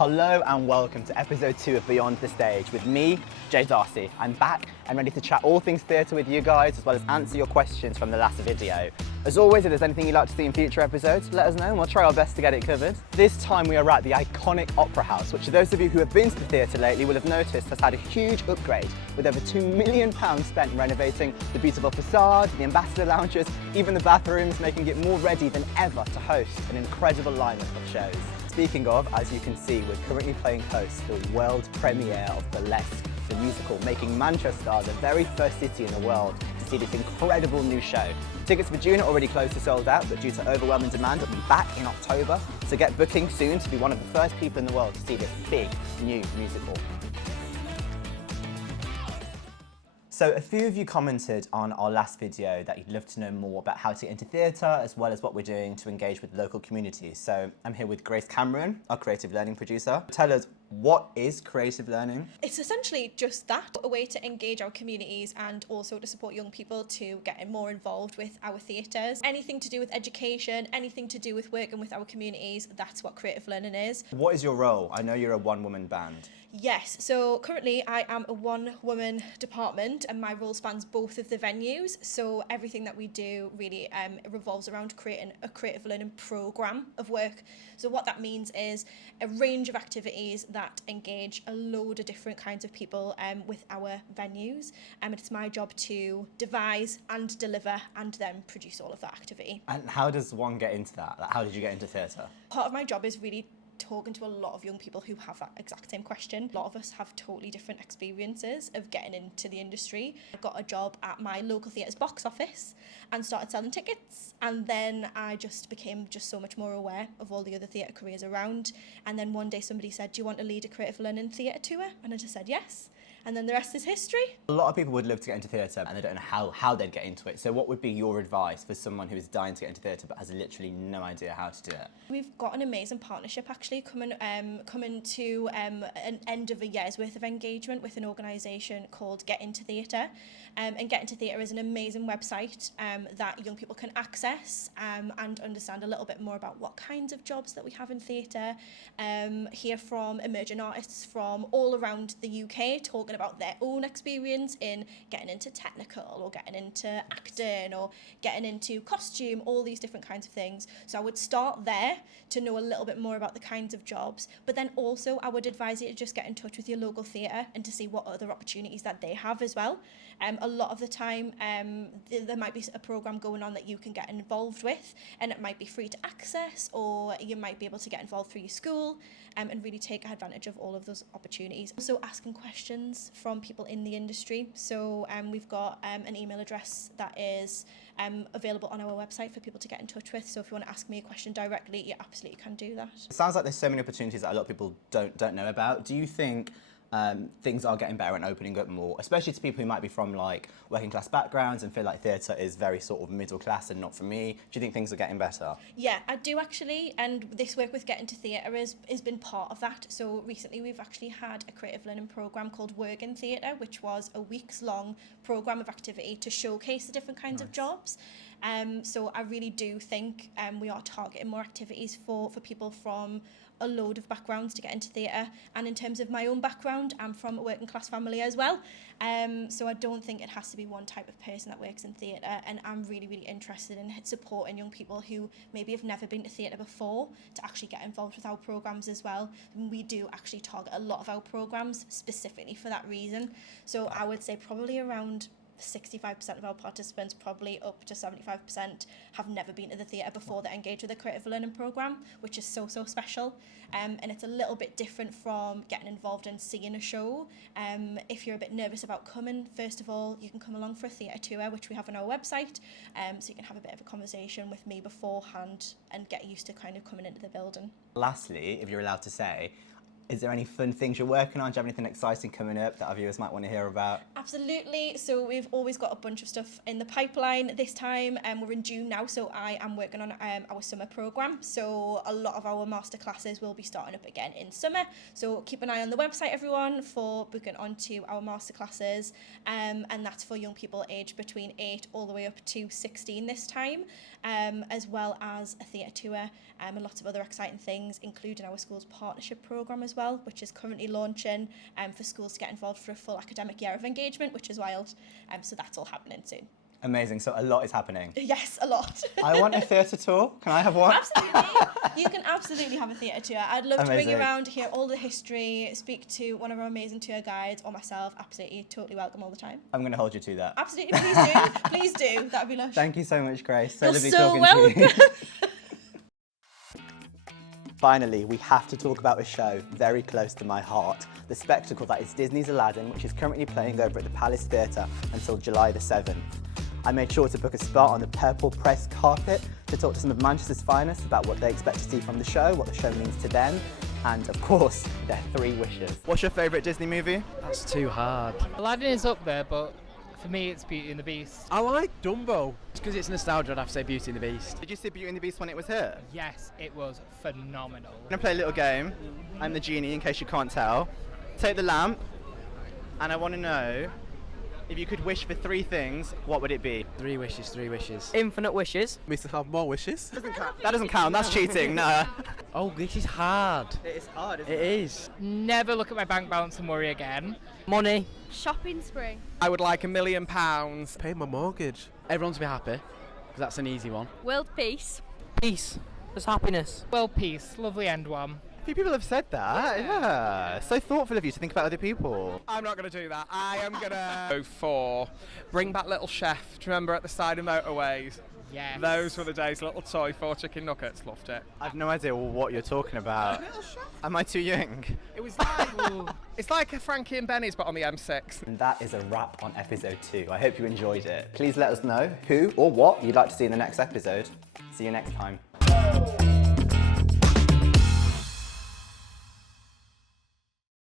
Hello and welcome to episode 2 of Beyond the Stage with me, Jay Darcy. I'm back and ready to chat all things theatre with you guys, as well as answer your questions from the last video. As always, if there's anything you'd like to see in future episodes, let us know and we'll try our best to get it covered. This time we are at the iconic Opera House, which for those of you who have been to the theatre lately will have noticed has had a huge upgrade, with over £2 million spent renovating the beautiful facade, the ambassador lounges, even the bathrooms, making it more ready than ever to host an incredible lineup of shows. Speaking of, as you can see, we're currently playing host to the world premiere of Burlesque The Musical, making Manchester the very first city in the world to see this incredible new show. Tickets for June are already close to sold out, but due to overwhelming demand, it'll be back in October, so get booking soon to be one of the first people in the world to see this big new musical. So a few of you commented on our last video that you'd love to know more about how to get into theatre, as well as what we're doing to engage with local communities. So I'm here with Grace Cameron, our creative learning producer. Tell us, what is creative learning? It's essentially just that, a way to engage our communities and also to support young people to get more involved with our theatres. Anything to do with education, anything to do with working with our communities, that's what creative learning is. What is your role? I know you're a one-woman band. Yes, so currently I am a one-woman department and my role spans both of the venues. So everything that we do really revolves around creating a creative learning programme of work. So what that means is a range of activities that engage a load of different kinds of people with our venues. It's my job to devise and deliver and then produce all of that activity. And how does one get into that? Like, how did you get into theatre? Part of my job is really talking to a lot of young people who have that exact same question. A lot of us have totally different experiences of getting into the industry. I got a job at my local theatre's box office and started selling tickets, and then I just became so much more aware of all the other theatre careers around. And then one day somebody said, do you want to lead a creative learning theatre tour? And I just said yes. And then the rest is history. A lot of people would love to get into theatre and they don't know how they'd get into it. So what would be your advice for someone who is dying to get into theatre but has literally no idea how to do it? We've got an amazing partnership actually coming to an end of a year's worth of engagement with an organisation called Get Into Theatre. And Get Into Theatre is an amazing website that young people can access and understand a little bit more about what kinds of jobs that we have in theatre. Hear from emerging artists from all around the UK talking about their own experience in getting into technical or getting into acting or getting into costume, all these different kinds of things. So I would start there to know a little bit more about the kinds of jobs, but then also I would advise you to just get in touch with your local theatre and to see what other opportunities that they have as well. A lot of the time there might be a programme going on that you can get involved with, and it might be free to access, or you might be able to get involved through your school and really take advantage of all of those opportunities. Also asking questions from people in the industry. So we've got an email address that is available on our website for people to get in touch with. So if you want to ask me a question directly, you absolutely can do that. It sounds like there's so many opportunities that a lot of people don't know about. Do you think things are getting better and opening up more, especially to people who might be from like working class backgrounds and feel like theatre is very sort of middle class and not for me? Do you think things are getting better? Yeah, I do actually, and this work with Get Into Theatre has been part of that. So recently we've actually had a creative learning programme called Work in Theatre, which was a week's long programme of activity to showcase the different kinds of jobs. So I really do think we are targeting more activities for people from a load of backgrounds to get into theatre. And in terms of my own background, I'm from a working class family as well. So I don't think it has to be one type of person that works in theatre, and I'm really, really interested in supporting young people who maybe have never been to theatre before to actually get involved with our programmes as well. And we do actually target a lot of our programmes specifically for that reason. So I would say probably around 65% of our participants, probably up to 75%, have never been to the theatre before they engage with a creative learning programme, which is so special. And it's a little bit different from getting involved in seeing a show. If you're a bit nervous about coming, first of all, you can come along for a theatre tour, which we have on our website, so you can have a bit of a conversation with me beforehand and get used to kind of coming into the building. Lastly, if you're allowed to say, Is there any fun things you're working on? Do you have anything exciting coming up that our viewers might want to hear about? Absolutely. So we've always got a bunch of stuff in the pipeline this time, and we're in June now, so I am working on our summer programme. So a lot of our master classes will be starting up again in summer. So keep an eye on the website, everyone, for booking onto our master classes, and that's for young people aged between 8 all the way up to 16 this time, as well as a theatre tour and lots of other exciting things, including our school's partnership programme as well, which is currently launching for schools to get involved for a full academic year of engagement, which is wild. So that's all happening soon. Amazing, so a lot is happening. Yes, a lot. I want a theatre tour. Can I have one? Absolutely. You can absolutely have a theatre tour. I'd love to bring you Amazing. around, hear all the history, speak to one of our amazing tour guides or myself. Absolutely, totally welcome all the time. I'm going to hold you to that. Absolutely, please do. Please do. That would be lush. Thank you so much, Grace. You're lovely so talking welcome. to you. Finally, we have to talk about a show very close to my heart, the spectacle that is Disney's Aladdin, which is currently playing over at the Palace Theatre until July the 7th. I made sure to book a spot on the purple press carpet to talk to some of Manchester's finest about what they expect to see from the show, what the show means to them, and of course, their 3 wishes. What's your favourite Disney movie? That's too hard. Aladdin is up there, but for me it's Beauty and the Beast. I like Dumbo. It's because it's nostalgia, I'd have to say Beauty and the Beast. Did you see Beauty and the Beast when it was here? Yes, it was phenomenal. I'm going to play a little game. I'm the genie, in case you can't tell. Take the lamp, and I want to know, if you could wish for 3 things, what would it be? 3 wishes, 3 wishes. Infinite wishes. Me to have more wishes? That doesn't count, that's cheating, no. Oh, this is hard. It is hard, isn't It is. Never look at my bank balance and worry again. Money. Shopping spree. I would like £1 million. Pay my mortgage. Everyone to be happy, because that's an easy one. World peace. Peace. There's happiness. World peace, lovely end one. A few people have said that, yeah. So thoughtful of you to think about other people. I'm not going to do that. I am going to go for bring back Little Chef. Do you remember at the side of motorways? Yes. Those were the days. Little toy, 4 chicken nuggets. Loved it. I've no idea what you're talking about. Am I too young? It was like it's like a Frankie and Benny's, but on the M6. And that is a wrap on episode 2. I hope you enjoyed it. Please let us know who or what you'd like to see in the next episode. See you next time.